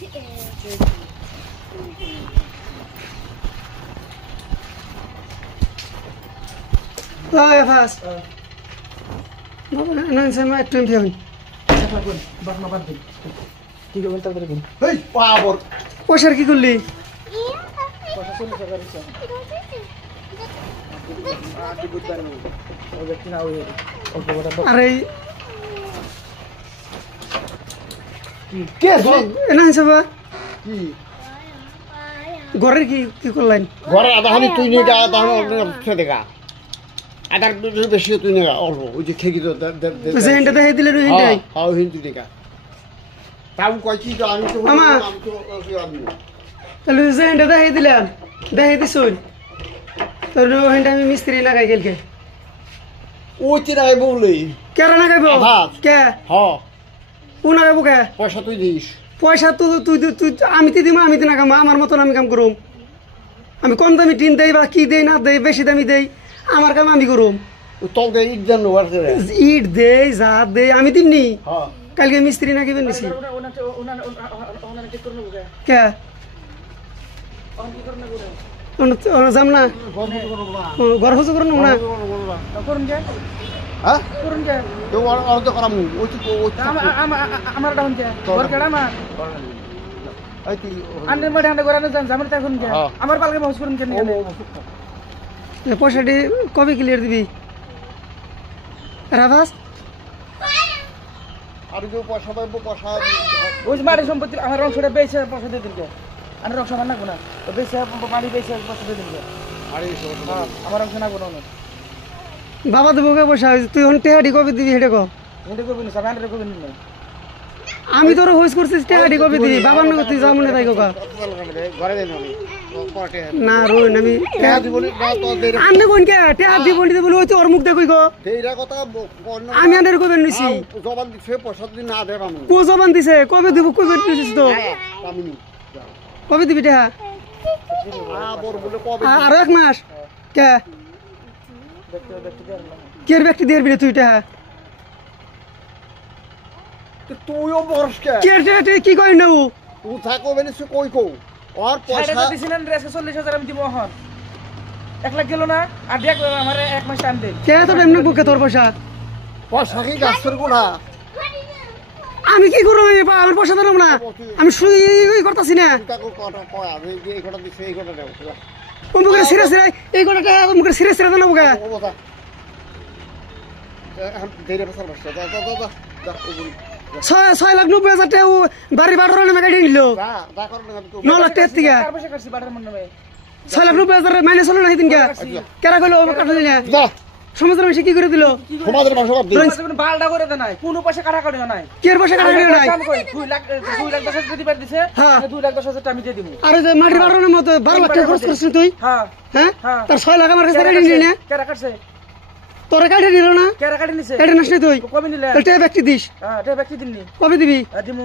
Lah fas. Nan sama tim pion. Bak na bad. 3 ঘন্টা ধরে দিন। এই পাবর পয়সার কি করলি? পয়সা 40 টাকা দিছে। আদি বুঝবার না। ও ব্যক্তি না ওই অল্প বড়। আরে কে গো এনান সবা কি ঘরের কি করলেন? ঘরে আধা হানি তুই নিয়ে গা আধা হানি দেখা আধার বেশি তুই নিয়ে গা অল্প ওই যে খেকি তো জেনটা দেখাই দিলে রহিনটাই হ্যাঁ হিন্দু দেখা তাও কই কি তো আমি তো মামা। আমি তো আমি তাহলে জেনটা দেখাই দিলাম দেখাই দিছুন তোর রহিনটা আমি মিস্ত্রি লাগাই গেলকে ওই তিনাই বলি কেরা না গাইব আভাত। কে হ্যাঁ ও না গাইব কে পয়সা তুই দিস পয়সা তো তুই আমি তো দিব আমি তো না কাম আমার মতন আমি কাম করুম আমি কম দামি টিন দেই বা কি দেই না দেই বেশি দামি দেই আমার কাম আমি করুম ও তলকে ইট দেন ওয়ার করে ইট দেই যা দেই আমি দিমনি হ্যাঁ কালকে মিস্ত্রি না কিবেন নিছি ওনা ঠিক করব কে? কে অন কি করব না? যাম না ঘর হুজু করুন না করুন কে? হ্যাঁ করুন কে? তো আর তো করাম ওই তো আমার ডাউন কে? ঘর কেডা আমার? এই তুই আন্নে মডে আন্নে গরানো জান জামার তা করুন কে? আমার পালকে বস করুন কে? পয়সাটি কবে ক্লিয়ার দিবি রাভাস আর যে পয়সা পাইবো পয়সা ওই মাটি সম্পত্তি আমার অংশটা বেচে পয়সা দিয়ে দিন কে? আন্নে অংশ না কোনা তো বেচে মাটি বেচে পয়সা দিয়ে দিন কে? আরে হ্যাঁ আমার অংশ না কোনা না বাবা দেবো কে পয়সা তুই হন টেহাডি কবে দিবি হেঁটে কো এটা করবেন না সাবান করবেন না আমি তোর হোস করছিস টেহাডি কবে দিবি বাবার নগর তুই যা মনে তাই কোকা ঘরে দেন আমি পরে না রোন আমি টেহা দিবনি না তো দেই আন্নে কোন কে টেহা দিব নি বলে ওই তো ওর মুখ দেখই গো দেইরা কথা কোন আমি আন্নের কবে নিছি জবান দিছে পয়সা দিন না দেব আমি কো জবান দিছে কবে দিব কবে দিছিস তো আমি কবে দিবি টেহা বড় বলে কবে আর এক মাস কে দেখতে দেন না কের ব্যক্তি দিয়ে দিবি তুই টেহা তুইও বরসকে কের টেহা কি কই না ও তুই থাকো বেনে সে কই কো আর পয়সা পয়সা দিছিলেন রেসে 40000 আমি দিব হন 1 লাখ গেল না আর দেখ আমারে 1 মাস টাইম দেন কে তো এমনি বুকে তোর পয়সা পয়সা কি গাছের গোড়া আমি কি করব আমার পয়সা দেব না আমি শুই করতেছি না তাকে কথা কয় আমি যে এই কথা দিছে এই কথা দেব মুখে সিরে সিরে এই গোটাটা মুখে সিরে সিরে দেন বুকে ও কথা দেইরা বসার বসা দা দা দা দা ও বলি 6,90,000 টাকা বাড়ি বাড়ার মেগা দিল দা করব না তো 9 লাখ টাকা থেকে কার পয়সা কাটছি বাটার মন নামে 6,90,000 মাইনাস হলো না দিন কে কেরা কইলো কাটলি না দা সমাজের মানুষ কি করে দিল সমাজের ভাষা বাদ দে তুমি বালটা করে দেন নাই কোন পয়সা কাটা কাটিও নাই কের পয়সা কাটা নাই 2 লাখ 10,000 দিতে পার দিছে হ্যাঁ। 2 লাখ 10,000 টাকা আমি দিয়ে দিমু আর যে মাটি বাড়ানোর মতো 12 লাখ টাকা খরচ করছিস তুই হ্যাঁ হ্যাঁ হ্যাঁ। তার 6 লাখ আমার কাছে রেডি নিলি না কেরা কাটছে তোরে কাটে দিল না কেরা কাটি নিছে এটা নষ্ট তুই কবে নিলে এটা ব্যক্তি দিস হ্যাঁ এটা ব্যক্তি দিননি কবে দিবি দিমু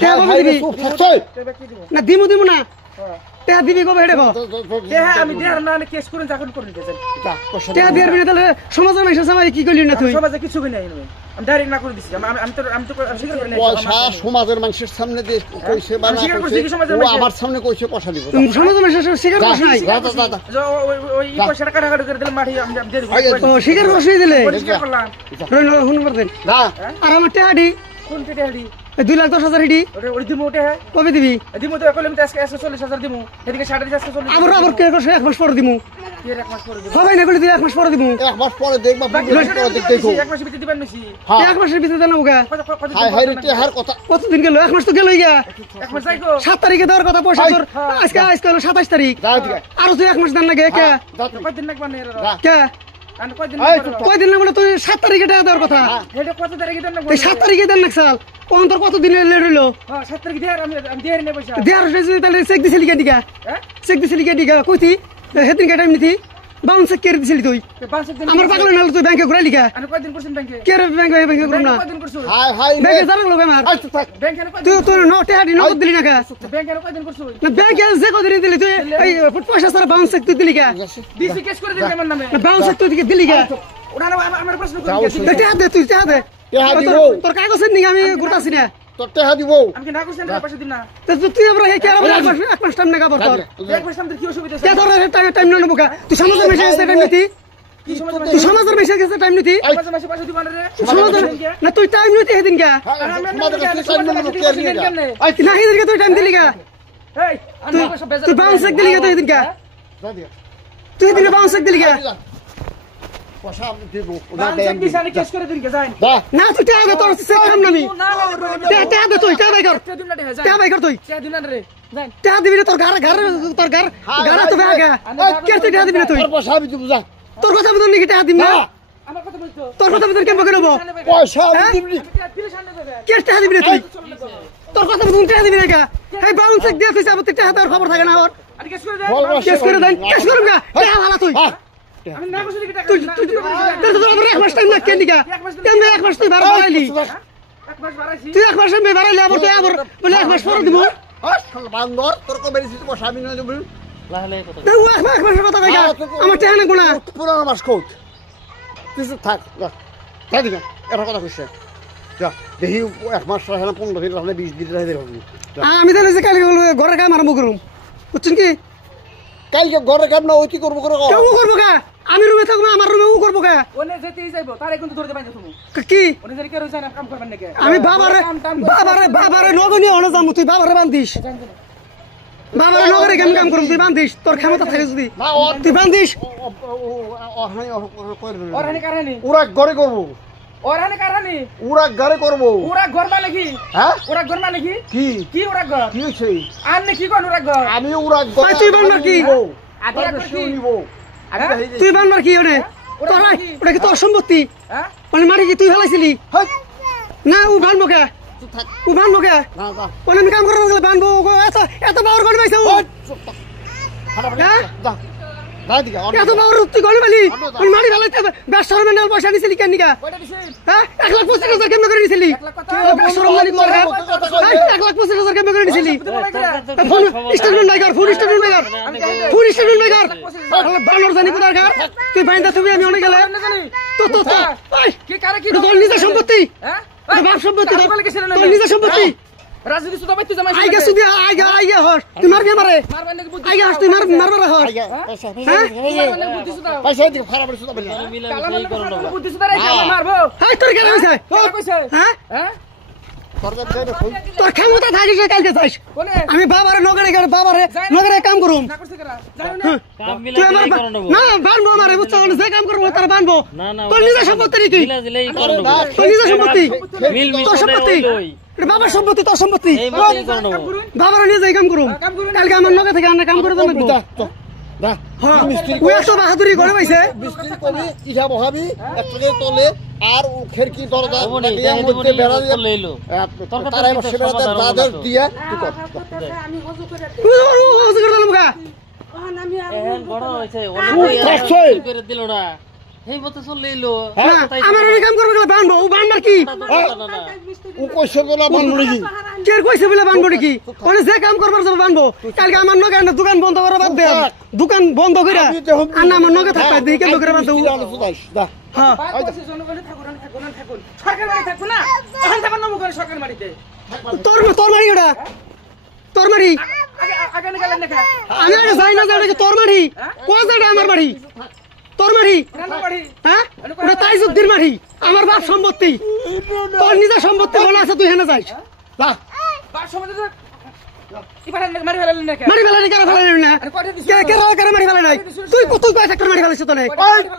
কে কবে দিবি চুপ থাকছে এটা ব্যক্তি দিমু না দিমু না হ্যাঁ টেহা দিবি কবে হেডে কো হ্যাঁ আমি দেয়ার না কেস করুন চাকরি করে দিতেছেন টেহা দিয়ার বিনা তাহলে সমাজের মানুষের সামনে কি করলি না তুই সমাজে কিছু বিনা আমি ডাইরেক্ট না করে দিছি আমি তো স্বীকার করি না পয়সা সমাজের মানুষের সামনে দিয়ে কইছে বা আমি না স্বীকার করছি কি কইছে সমাজের ও মানুষের? আমার সামনে কইছে পয়সা দিব সমাজের মানুষের স্বীকার করিস নাই যা যা যা যে ওই পয়সাটা কাটাকাটি করে দিলে মাটি আমি দিয়ে দিব ও স্বীকার করিস নাই দিলে পরিষ্কার করলাম রইল হুন করতেন না আর আমার টেহাডি কোন কেটে হাড়ি 2,10,000 হেডি ওটা দিমু ওটা হ্যাঁ কবে দিবি দিমু তো কইলাম তো আজকে 140,000 দিমু এদিকে 40,000 আবার কে করছে 1 মাস পরে দিমু এর এক মাস করে দিমু সবাই না বলে তুই 1 মাস পরে দিমু এক মাস পরে দেখবা পরে দেখো এক মাস ভিতরে দিবেন বেশি হ্যাঁ 1 মাসের ভিতরে জানো গা কত হাই হাই রে টেহার কথা কতদিন গেল 1 মাস তো গেলই গা এক মাস যাইগো 7 তারিখে দেওয়ার কথা পয়সা তোর আজকে হলো 27 তারিখ যা দিকে আর তুই 1 মাস দেন লাগে কে যা কয়দিন লাগবে না এর যা কে আমি কয়দিন এই লাগবে তো কয়দিন না বলে তুই 7 তারিখে টাকা দেওয়ার কথা এটা কত তারিখে দেন না এই 7 তারিখে দেন না সাল কোন তোর কত দিন লেট হইলো হ্যাঁ 7 তারিখে দেয়ার আমি দিয়ে নে পয়সা দেয়ার হইছে তাহলে চেক দিছিলি কে দিগা হ্যাঁ চেক দিছিলি কে দিগা কইতি হেদিন কে টাইম নিতি বাউন্স চেক করে দিছিলি তুই 5 দিন আমার পাগল না তুই ব্যাংকে ঘুরাইলি কা আমি কয়দিন করছেন ব্যাংকে কে রে ব্যাংকে ঘুরম না কয়দিন করছো হাই হাই রে ব্যাংকে জানা লোক আমার আচ্ছা থাক ব্যাংকে কয়দিন তুই তোর নোটে হাডি নগদ দিলি না কা ব্যাংকে কয়দিন করছো না ব্যাংকে যে কদিন দিলি তুই এই পয়সা সারা বাউন্স চেক তুই দিলি কা ডিসি কেস করে দিন আমার নামে বাউন্স চেক তুই দিলি কা ওরা আমার প্রশ্ন করে টাকা দে তুই টাকা দে টেহা দিব তোর কাগজের নিগে আমি ঘুরতাছি না তোর টাকা দিব আমি কি না করছি না পয়সা দিম না তো তুই আমরা কি আর এক মাস টাইম না কাপড় তোর এক মাস আমাদের কি অসুবিধা কে তোর টাইম না নেবো তুই সমাজের মেশে গেছে টাইম নিতি কি সমস্যা তুই সমাজের মেশে গেছে টাইম নিতি মাসে পয়সা দিবা না রে সমাজের না তুই টাইম নিতি সেদিন কে না সেদিন তুই টাইম দিলি কে এই আমি সব বেজার তুই বাউন্স দিলি কে তুই সেদিন কে তুই সেদিন বাউন্স দিলি কে পয়সা আমি দিব বাংলাদেশ কি জানি কেস করে দিন কে যাই না তুই টাকা দে তোর সে কাম না আমি না টাকা দে তুই টাকা কর দিন না যাই টাকা কর তুই দিন না রে যাই টাকা দিবি না তোর ঘর তোর ঘর তো ভাগা কে তুই টাকা দিবি না তুই তোর পয়সা আমি দিব যা তোর কথা বলতে নাকি টাকা দিবি না আমার কথা বলছো তোর কথা বলতে কেমন করে নেবো পয়সা আমি দিবি দিলে সামনে দেবে কে টাকা দিবি না তুই তোর কথা বলতে টাকা দিবি না কা এই বাউন্স দিয়ে তুই যাবো তুই টাকা তোর খবর থাকে না ওর আর কেস করে যাই কেস করে দেন কেস করুম গা টাকা ভালো তুই আমি না করছি কি টাকা তুই তোর আমার এক মাস টাইম না কেন দিকা কেন এক মাস তুই বার বাড়াইলি এক মাস বাড়াইছি তুই এক মাস আমি বাড়াইলি আবার তুই আবার বলে এক মাস পরে দিব বান্দর তোর কো বেরিয়েছিস পয়সা আমি না দিব তুই এক মাসের কথা দেখা আমার টাকা না গুণা পুরানো মাস কোট তুই থাক যা তাই দিকে এটা কথা কইছে যা দেখি এক মাস রাখলাম 15 দিন রাখলে 20 দিন রাখলে হবে আমি জানি যে কালকে ঘরের কাম আরম্ভ করুম বুঝছেন কি কালকে ঘরে কাম না ওই কি করবো করে কেউ করবো কা আমি রুমে থাকবো আমার রুমে ও করবো কা ওনে যেতেই যাইবো তারে কিন্তু ধরতে পাইছো তুমি কি ওনে যদি কেউ যায় না কাম করবেন নাকি আমি বাবারে নগনি হলে যাবো তুই বাবারে বান্ধিস বাবারে নগরে কেমন কাম করুম তুই বান্ধিস তোর ক্ষমতা থাকে যদি তুই বান্ধিস ওরানি কারানি ওরা ঘরে করবো ওরানি কারানি ওরা ঘরে করবো ওরা ঘর মানে কি হ্যাঁ ওরা ঘর মানে কি কি কি ওরা ঘর কি হয়েছে আর নে কি কোন ওরা ঘর আমি ওরা ভাই, তুই বানবার কি? আগে বেশি নিব আমি হ্যাঁ? তুই বানবার কি ওরে তোর ওটা কি তোর সম্পত্তি হ্যাঁ মানে মারি কি তুই ফেলাইছিলি হেই না ও বানবো কে তুই থাক ও বানবো কে না যা ওনে আমি কাম করবো গেলে বানবো ও এত এত পাওয়ার করে পাইছে ও হ্যাঁ? যা যা দিকে এত পাওয়ার তুই গলি বালি ওই মারি ফেলাইতে ব্যবসা হবে না পয়সা নিছিলি কেন নিকা কয়টা দিছিস হ্যাঁ 1,25,000 কেমন করে নিছিলি 1,25,000 কেমন করে নিছিলি ফোন স্টেটমেন্ট নাই কর ফোন স্টেটমেন্ট নাই কর ফোন স্টেটমেন্ট নাই কর বানর জানি কোথার ঘর তুই বাইন্দা তুমি আমি অনেক গেলে তো কি কারে কি তোর নিজের সম্পত্তি হ্যাঁ বাপ সম্পত্তি তোর নিজের সম্পত্তি রাজনীতি সুদা বাইতে জামাই আইগা সুদি আইগা হস তুই মারবি মারে মারবেন নাকি বুদ্ধি আইগা হস তুই মারবার হস মারবেন নাকি বুদ্ধি সুদা পয়সা দিকে খারাপ সুদা বলি কালা মানে বুদ্ধি সুদা রাইছে মারবো হাই তোর কেন হইছে কারা কইছে হ্যাঁ হ্যাঁ সরকার দেবে কই তোর ক্ষমতা থাকিস কালকে যাইস কোনে আমি বাবারে নগরে কাম করুম না করছে কারা জানো না কাম তুই মিলাই আমার করে নেব না বানবো আমারে বুঝছো যে কাম করবো তার বানবো না না তোর নিজের সম্পত্তি নাকি মিলাই দিলেই করে নেব তোর নিজের সম্পত্তি মিল তোর সম্পত্তি এটা বাবার সম্পত্তি তোর সম্পত্তি এই মতই করে নেব বাবারে নিয়ে যাই কাম করুম কাম করুন কালকে আমার নগে থেকে আনা কাম করে দেন যা যা হ্যাঁ ও এত বাহাদুরি করে পাইছে মিস্ত্রি কবি ইহা বহাবি একটুকে তোলে আর ও খিড়কি দরজা ওবনি দিয়ে দেহে মধ্যে বেড়া দিয়ে লইলো তারা এবার সে বেড়াতে দাদর দিয়ে তুই কর ও করে দিলাম গা এখন বড় হইছে থাকছে। অনেক করে দিল না এই মত চল লইলো না, আমার ওই কাম করবো গেলে বানবো ও বানবার কি ও কইছে বলা বানবো নাকি কে কইছে বলে বানবো নাকি ওনে যে কাম করবার যাবো বানবো কালকে আমার নগে না দোকান বন্ধ করা বাদ দে দোকান বন্ধ করে আর না আমার নগে থাকবে দেখে লোকের বাদ দেবো দা হ্যাঁ ভাই কইছে জনগণে থাকুন সরকার বাড়ি থাকবো না এখন থাকুন না মুখ সরকার বাড়িতে তোর মারি ওটা তোর মারি আগে আগে গেলেন না কেন আমি আগে যাই না যাই তোর মারি কোন জায়গা আমার বাড়ি তোর মারি রান্না বাড়ি হ্যাঁ ওটা তাইজুদ্দিন মারি আমার বাপ সম্পত্তি তোর নিজের সম্পত্তি বলা আছে তুই হেনে যাইস যা বাস সমাজে ইপারে মারি ফেলেন না কেন মারি ফেলানি কেন ফেলানি না আরে কয়টা দিছিস কে মারি ফেলে নাই তুই কত কয় ফ্যাক্টর মারি ফেলেছিস তোলে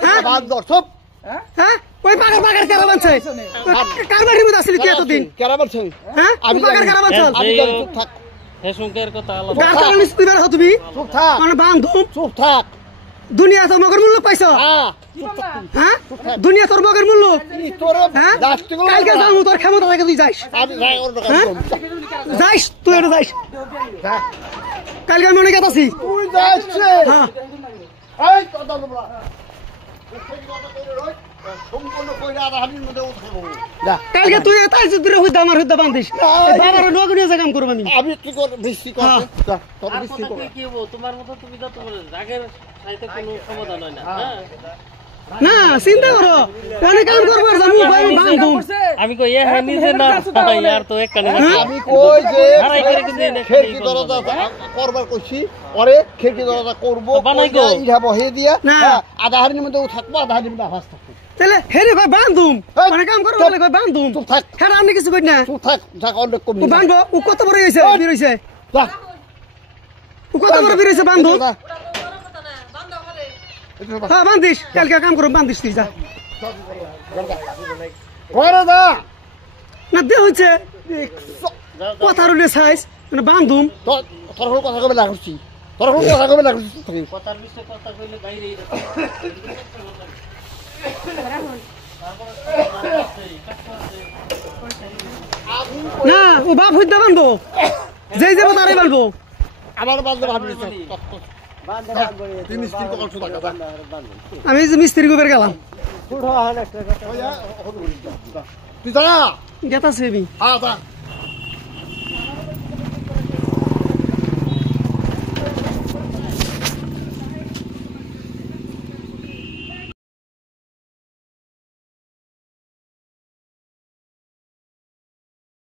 হ্যাঁ বাদ দর সব হ্যাঁ হ্যাঁ ওই পাগার কেন বানছে কার বাড়ির মধ্যে আসলি তুই এতদিন কেরা বলছ হ্যাঁ আমি পাগার কেন বানছ আমি জানি চুপ থাক হে সংকের কথা আলাদা গার কারণ তুই বের হ তুমি চুপ থাক মানে বান্ধব চুপ থাক দুনিয়া তোর মগের মূল্য পাইছ হ্যাঁ হ্যাঁ দুনিয়া তোর মগের মূল্য তোর হ্যাঁ দাস্তি গুলো কালকে যাবো তোর ক্ষমতা থাকে তুই যাইস আমি যাই ওর হ্যাঁ যাইস তুই এটা যাইস কালকে আমি অনেক আছি তুই যাচ্ছে হ্যাঁ এই কথা বলা সম্পূর্ণ কইরা আর আমি মধ্যে উঠাবো যা কালকে তুই তাই যদি হইতে আমার হইতে বান্ধিস বাবার নগর নিয়ে কাম করব আমি আমি কি কর বেশি কর যা তোর আর বেশি কথা কর কি হবো তোমার মতো তুমি যা তোমার রাগের সাথে কোনো সমাধান হয় না হ্যাঁ না চিন্তা করো অনেক কাম করবো আর যাবো ভাই বান্ধব আমি কই হ্যাঁ নিজে না ইয়ার তো এক কানে আমি কই যে হারাই করে কিন্তু এনে খিড়কি দরজা করবার কইছি ওরে খিড়কি দরজা করব বানাই গো। ইহা বহে দিয়া না। আধা হাড়ির মধ্যে ও থাকবো আধা হাড়ির মধ্যে আভাস থাকবো তাহলে হেরে ভাই বান্ধব এই, অনেক কাম করবো বলে কই বান্ধব চুপ থাক হ্যাঁ আপনি কিছু কই না চুপ থাক থাক অনেক কম ও বান্ধব ও কত বড় হইছে বির হইছে যা ও কত বড় বির হইছে বান্ধব যা। হ্যাঁ বান্ধিস কালকে কাম করো বান্ধিস তুই যা ঘরে যা না দে হইছে কথা রইলে সাইজ মানে বান্ধব তোর হল কথা কবে লাগুছি তোর হল কথা কবে লাগুছি কথার বিষয়ে কথা কইলে বাইরে না ও বাপ হইতে বানবো যেই যাবো তারাই বানবো আমার বান্ধব ভাবলি তুই মিস্ত্রি কত টাকা দা আমি যে মিস্ত্রি গোবের গেলাম তুই যা গেতাছি আমি হ্যাঁ যা